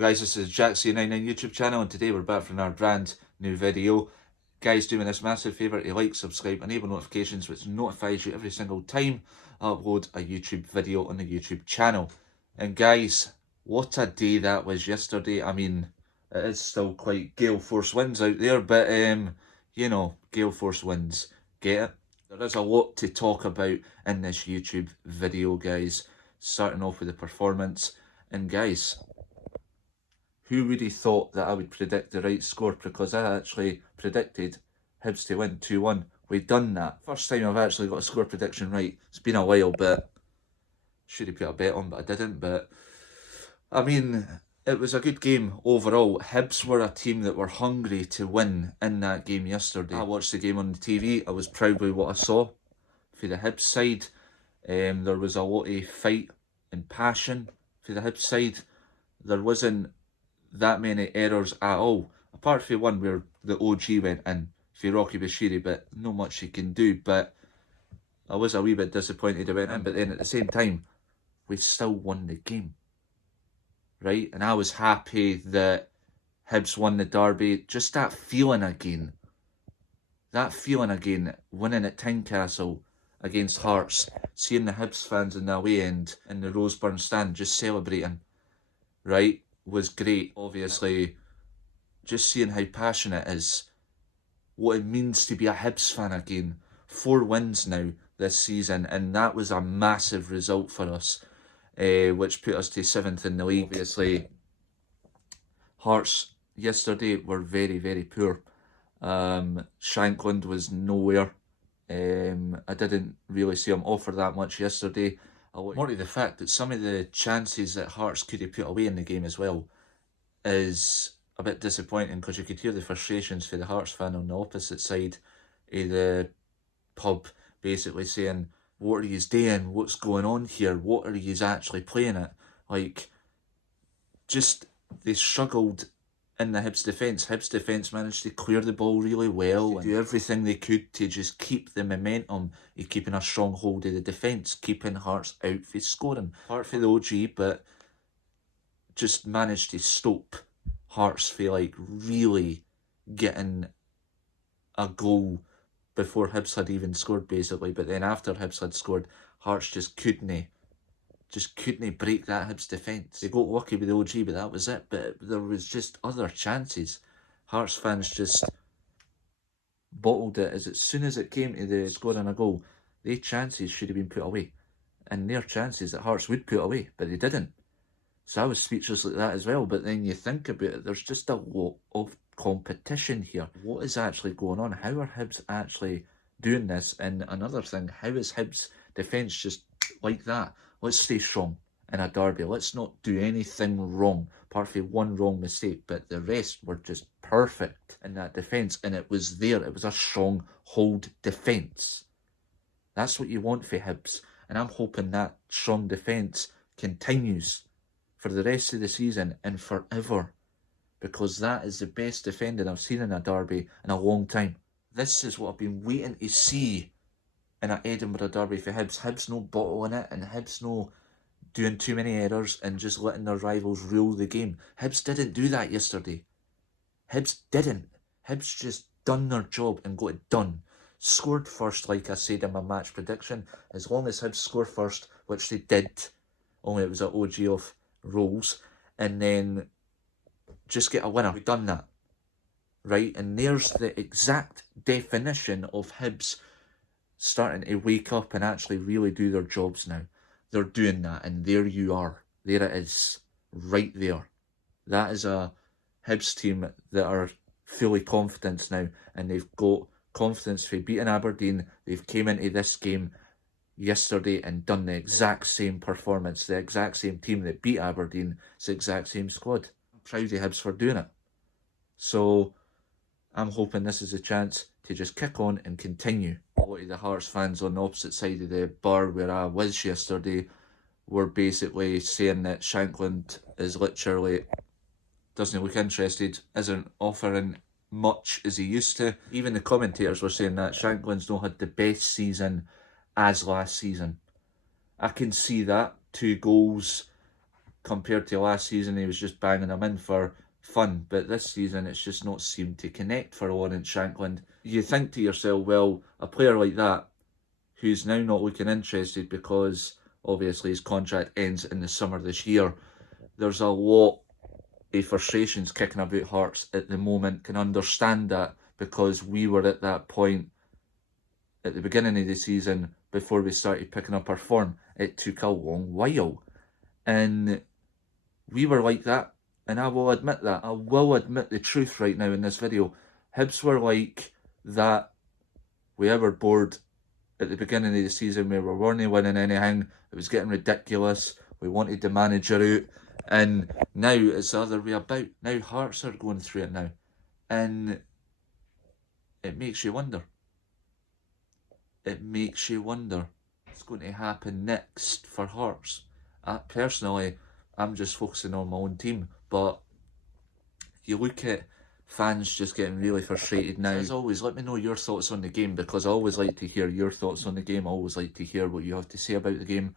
guys, this is JackC99 YouTube channel, and today we're back for another brand new video. Guys, do me this massive favour to like, subscribe, enable notifications, which notifies you every single time I upload a YouTube video on the YouTube channel. And guys, what a day that was yesterday. I mean, it is still quite gale force winds out there, but you know, gale force winds, get it? There is a lot to talk about in this YouTube video, guys. Starting off with the performance, and guys, who would have thought that I would predict the right score? Because I actually predicted Hibs to win 2-1. We've done that. First time I've actually got a score prediction right. It's been a while, but should have put a bet on, but I didn't. But I mean, it was a good game overall. Hibs were a team that were hungry to win in that game yesterday. I watched the game on the TV. I was proud with what I saw for the Hibs side. There was a lot of fight and passion for the Hibs side. There wasn't that many errors at all, apart from one where the OG went in for Rocky Bashiri, but not much he can do. But I was a wee bit disappointed it went in, but then at the same time, we still won the game, right? And I was happy that Hibs won the derby. Just that feeling again, winning at Tynecastle against Hearts, seeing the Hibs fans in the away end in the Roseburn stand just celebrating, right, was great. Obviously, just seeing how passionate it is, what it means to be a Hibs fan again. 4 wins now this season, and that was a massive result for us, which put us to 7th in the league. Obviously, Hearts yesterday were very, very poor. Shankland was nowhere. I didn't really see him offer that much yesterday. More to the fact that some of the chances that Hearts could have put away in the game as well is a bit disappointing, because you could hear the frustrations for the Hearts fan on the opposite side of the pub, basically saying, what are you doing? What's going on here? What are you actually playing at? Like, just, they struggled in the Hibs defence. Hibs defence managed to clear the ball really well and do everything they could to just keep the momentum of keeping a strong hold of the defence, keeping Hearts out for scoring. Apart from the OG, but just managed to stop Hearts for like really getting a goal before Hibs had even scored, basically. But then after Hibs had scored, Hearts just couldn't break that Hibs defence. They got lucky with the OG, but that was it. But there was just other chances. Hearts fans just bottled it as soon as it came to the scoring a goal. Their chances should have been put away, and their chances that Hearts would put away, but they didn't. So I was speechless like that as well. But then you think about it, there's just a lot of competition here. What is actually going on? How are Hibs actually doing this? And another thing, how is Hibs defence just like that? Let's stay strong in a derby. Let's not do anything wrong, apart from one wrong mistake. But the rest were just perfect in that defence. And it was there. It was a strong hold defence. That's what you want for Hibs. And I'm hoping that strong defence continues for the rest of the season and forever, because that is the best defending I've seen in a derby in a long time. This is what I've been waiting to see in an Edinburgh Derby for Hibs. Hibs no bottling it, and Hibs no doing too many errors and just letting their rivals rule the game. Hibs didn't do that yesterday. Hibs didn't. Hibs just done their job and got it done. Scored first, like I said in my match prediction. As long as Hibs score first, which they did, only it was an OG of rolls, and then just get a winner. We've done that, right? And there's the exact definition of Hibs starting to wake up and actually really do their jobs now. They're doing that, and there you are. There it is, right there. That is a Hibs team that are fully confident now, and they've got confidence for beating Aberdeen. They've came into this game yesterday and done the exact same performance. The exact same team that beat Aberdeen. It's the exact same squad. I'm proud of Hibs for doing it. So I'm hoping this is a chance to just kick on and continue. A lot of the Hearts fans on the opposite side of the bar where I was yesterday were basically saying that Shankland is literally, doesn't look interested, isn't offering much as he used to. Even the commentators were saying that Shankland's not had the best season as last season. I can see that. 2 goals, compared to last season, he was just banging them in for fun. But this season, it's just not seemed to connect for Lawrence Shankland. You think to yourself, well, a player like that, who's now not looking interested because obviously his contract ends in the summer this year, there's a lot of frustrations kicking about Hearts at the moment. Can understand that, because we were at that point at the beginning of the season before we started picking up our form. It took a long while, and we were like that, and I will admit that. I will admit the truth right now in this video. Hibs were like that. We were bored at the beginning of the season. We weren't winning anything. It was getting ridiculous. We wanted the manager out. And now it's the other way about. Now Hearts are going through it now. And it makes you wonder. It makes you wonder what's going to happen next for Hearts. Personally, I'm just focusing on my own team. But you look at fans just getting really frustrated now. As always, let me know your thoughts on the game, because I always like to hear your thoughts on the game. I always like to hear what you have to say about the game.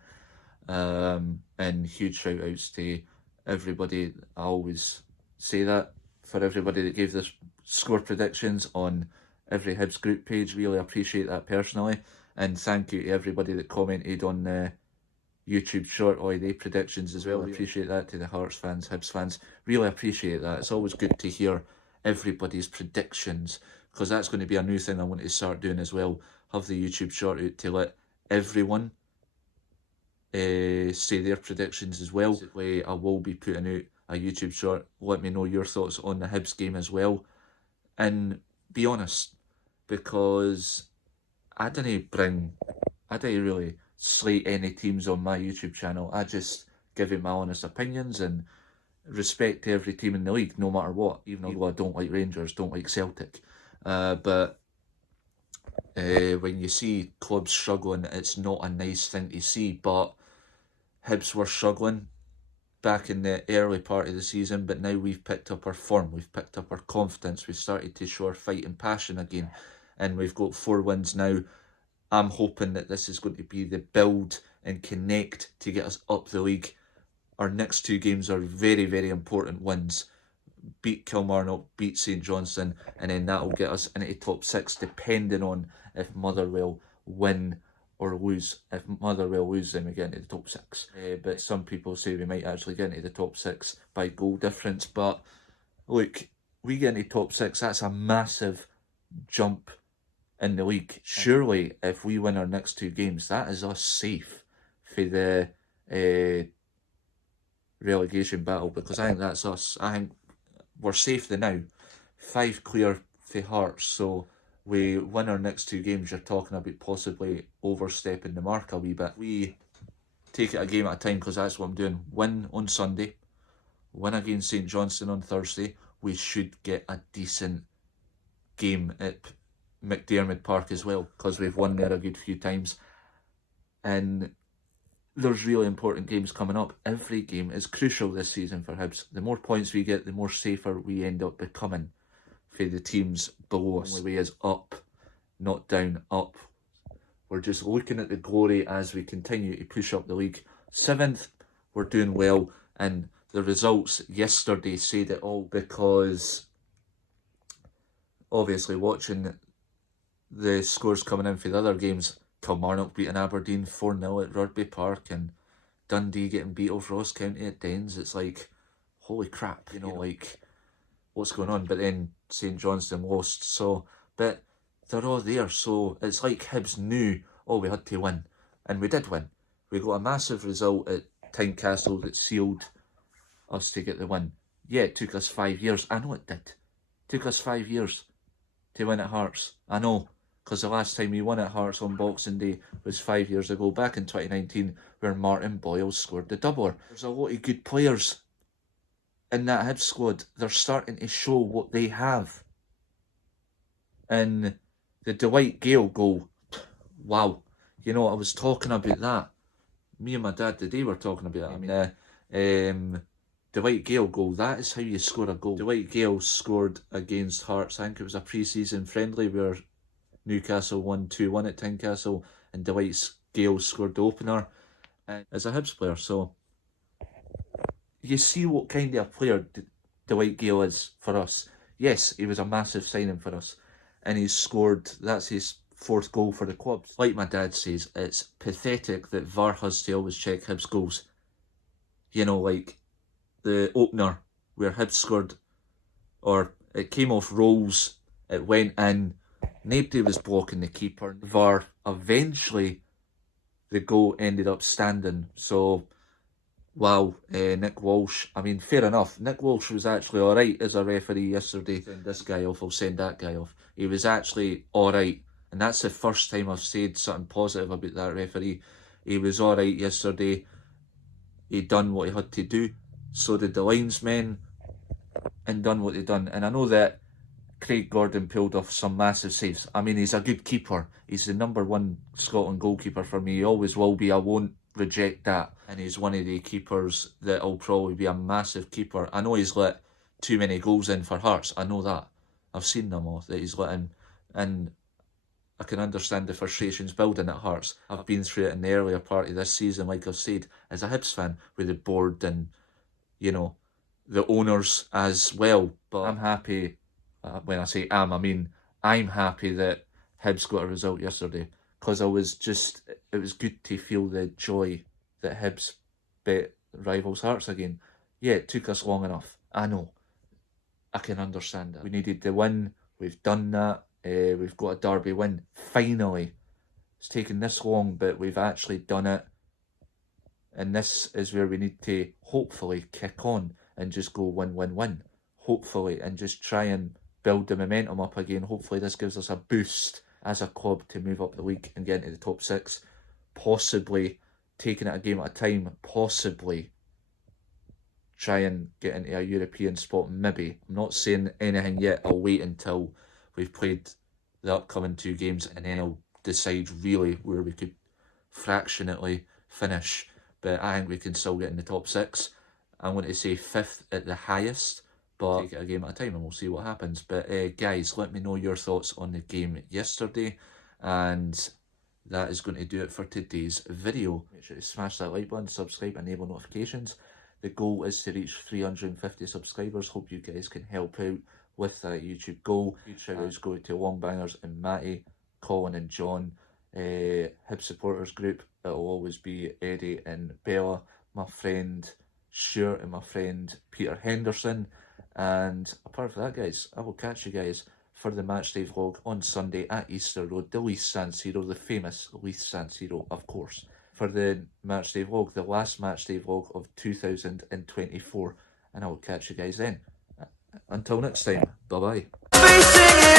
And huge shout outs to everybody. I always say that for everybody that gave the score predictions on every Hibs group page. Really appreciate that personally. And thank you to everybody that commented on the YouTube short or the predictions as well. Really appreciate that to the Hearts fans, Hibs fans. Really appreciate that. It's always good to hear everybody's predictions, because that's going to be a new thing I want to start doing as well. Have the YouTube short out to let everyone say their predictions as well. Basically, I will be putting out a YouTube short. Let me know your thoughts on the Hibs game as well. And be honest, because I didn't really slate any teams on my YouTube channel. I just give it my honest opinions and respect to every team in the league, no matter what. Even though I don't like Rangers, don't like Celtic. But when you see clubs struggling, it's not a nice thing to see. But Hibs were struggling back in the early part of the season, but now we've picked up our form, we've picked up our confidence, we've started to show our fight and passion again, and we've got 4 wins now. I'm hoping that this is going to be the build and connect to get us up the league. Our next 2 games are very, very important wins. Beat Kilmarnock, beat St Johnstone, and then that will get us into top 6, depending on if Motherwell win or lose. If Motherwell lose, then we get into the top 6. But some people say we might actually get into the top 6 by goal difference. But look, we get into top 6, that's a massive jump in the league. Surely, if we win our next 2 games, that is us safe for the relegation battle, because I think that's us. I think we're safe the now. 5 clear for Hearts, so we win our next 2 games, you're talking about possibly overstepping the mark a wee bit. We take it a game at a time, because that's what I'm doing. Win on Sunday, win against St Johnstone on Thursday. We should get a decent game at McDiarmid Park as well, because we've won there a good few times. And there's really important games coming up. Every game is crucial this season for Hibs. The more points we get, the more safer we end up becoming for the teams below us. The only way is up, not down, up. We're just looking at the glory as we continue to push up the league. 7th, we're doing well, and the results yesterday said it all, because obviously watching the scores coming in for the other games, Kilmarnock beating Aberdeen 4-0 at Rugby Park, and Dundee getting beat off Ross County at Dens. It's like, holy crap, you know, like, what's going on? But then St Johnstone lost, so, but they're all there, so it's like Hibs knew, oh, we had to win, and we did win. We got a massive result at Tynecastle that sealed us to get the win. Yeah, it took us 5 years. I know it did. It took us 5 years to win at Hearts. I know, because the last time we won at Hearts on Boxing Day was 5 years ago, back in 2019, where Martin Boyle scored the doubler. There's a lot of good players in that Hibs squad. They're starting to show what they have. And the GAYLE goal, wow. You know, I was talking about that. Me and my dad today were talking about that. I mean, GAYLE goal, that is how you score a goal. GAYLE scored against Hearts. I think it was a pre-season friendly where Newcastle won 2-1 at Tynecastle, and GAYLE scored the opener as a Hibs player. So you see what kind of player Dwight GAYLE is for us. Yes, he was a massive signing for us, and he's scored, that's his 4th goal for the club. Like my dad says, it's pathetic that VAR has to always check Hibs goals. You know, like the opener where Hibs scored, or it came off rolls, it went in, nobody was blocking the keeper. VAR, eventually the goal ended up standing. So wow, Nick Walsh, I mean, fair enough. Nick Walsh was actually alright as a referee yesterday. Send this guy off, I'll send that guy off. He was actually alright, and that's the first time I've said something positive about that referee. He was alright yesterday. He done what he had to do. So did the linesmen, and done what they done. And I know that Craig Gordon pulled off some massive saves. I mean, he's a good keeper. He's the #1 Scotland goalkeeper for me. He always will be. I won't reject that. And he's one of the keepers that'll probably be a massive keeper. I know he's let too many goals in for Hearts. I know that. I've seen them all that he's let in. And I can understand the frustrations building at Hearts. I've been through it in the earlier part of this season, like I've said, as a Hibs fan, with the board and, you know, the owners as well. But I'm happy. When I say I mean I'm happy that Hibs got a result yesterday, because it was good to feel the joy that Hibs bet rivals Hearts again. Yeah, it took us long enough. I know. I can understand that. We needed the win. We've done that. We've got a Derby win. Finally. It's taken this long, but we've actually done it. And this is where we need to hopefully kick on and just go win. Hopefully, and just try and build the momentum up again. Hopefully this gives us a boost as a club to move up the league and get into the top 6. Possibly taking it a game at a time. Possibly try and get into a European spot, maybe. I'm not saying anything yet. I'll wait until we've played the upcoming 2 games, and then I'll decide really where we could fractionally finish. But I think we can still get in the top 6. I'm going to say 5th at the highest, but take it a game at a time and we'll see what happens. But guys, let me know your thoughts on the game yesterday, and that is going to do it for today's video. Make sure to smash that like button, subscribe, enable notifications. The goal is to reach 350 subscribers. Hope you guys can help out with that YouTube goal. Huge shout outs go to Long Bangers and Matty, Colin and John. Hibs supporters group, it'll always be Eddie and Bella, my friend Stuart and my friend Peter Henderson. And apart from that, guys, I will catch you guys for the matchday vlog on Sunday at Easter Road, the Leith San Siro, the famous Leith San Siro, of course, for the matchday vlog, the last matchday vlog of 2024. And I will catch you guys then. Until next time, bye bye.